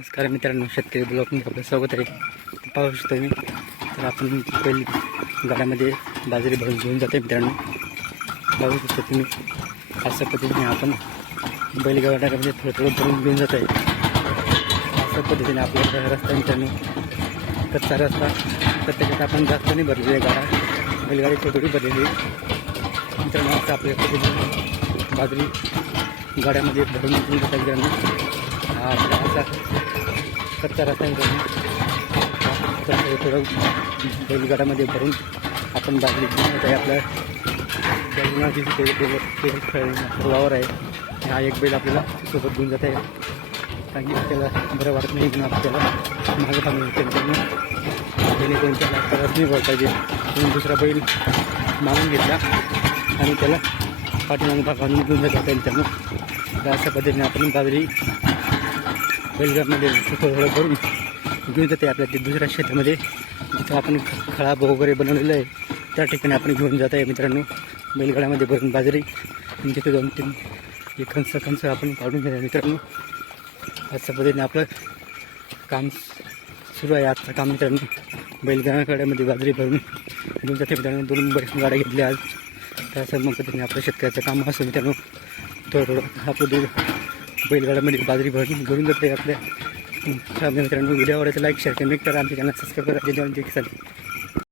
नमस्कार मित्रांनो, शेतकरी ब्लॉगमध्ये आपलं स्वागत आहे. पाहू शकतो मी तर आपण पहिली गाड्यामध्ये बाजरी भरून घेऊन जातो मित्रांनो. पाहू शकतो तुम्ही अशा पद्धतीने आपण बैलगाड्यामध्ये थोडं थोडं भरून घेऊन जात आहे. अशा पद्धतीने आपल्या रस्ता मित्रांनो कच्चा रस्ता तर त्याच्यात आपण जास्त नाही भरलेली आहे गाडा, बैलगाडी थोडी भरलेली मित्रांनो. असं आपल्या पद्धतीने बाजरी गाड्यामध्ये भरून घेऊन जातात मित्रांनो. आपला असा कच्चा रस्ता थोडं बैलगाड्यामध्ये भरून आपण बाजरी घेऊन येत आहे. आपल्या वावर आहे, हा एक बैल आपल्याला सोबत घेऊन जात आहे. कारण की त्याला बरं वाटत नाही म्हणून आपल्याला मागं थांबून जेणेकरून त्याला त्रास नाही व्हायला पाहिजे म्हणून दुसरा बैल मागून घेतला आणि त्याला पाठीमागून भागावून घेऊन जात आहे मित्रांनो. तर अशा पद्धतीने आपण बाजरी बैलगाडीमध्ये थोडं भरून घेऊन जाते आपल्या ते दुसऱ्या शेतामध्ये जिथं आपण खळाब वगैरे बनवलेलं आहे त्या ठिकाणी आपण घेऊन जात आहे मित्रांनो. बैलगाड्यामध्ये भरून बाजरी आणि तिथे 2-3 एक कंस आपण काढून घेतो मित्रांनो. अशा पद्धतीने आपलं काम सुरू आहे. आजचं काम मित्रांनो बैलगाड्यामध्ये बाजरी भरून घेऊन जाते मित्रांनो. 2 गाड्या घेतल्या आज. तर असं मग पद्धतीने आपलं शेतकऱ्याचं काम असं मित्रांनो. थोडं आपलं दूर बैलगाड्यामध्ये बाजरी भरून घेऊन जाते आपल्या मित्रांनो. व्हिडिओ आवडला तर लाईक शेअर कमेंट करा. आमच्या चॅनल सबस्क्राईब करा. जय जवान जय किसान.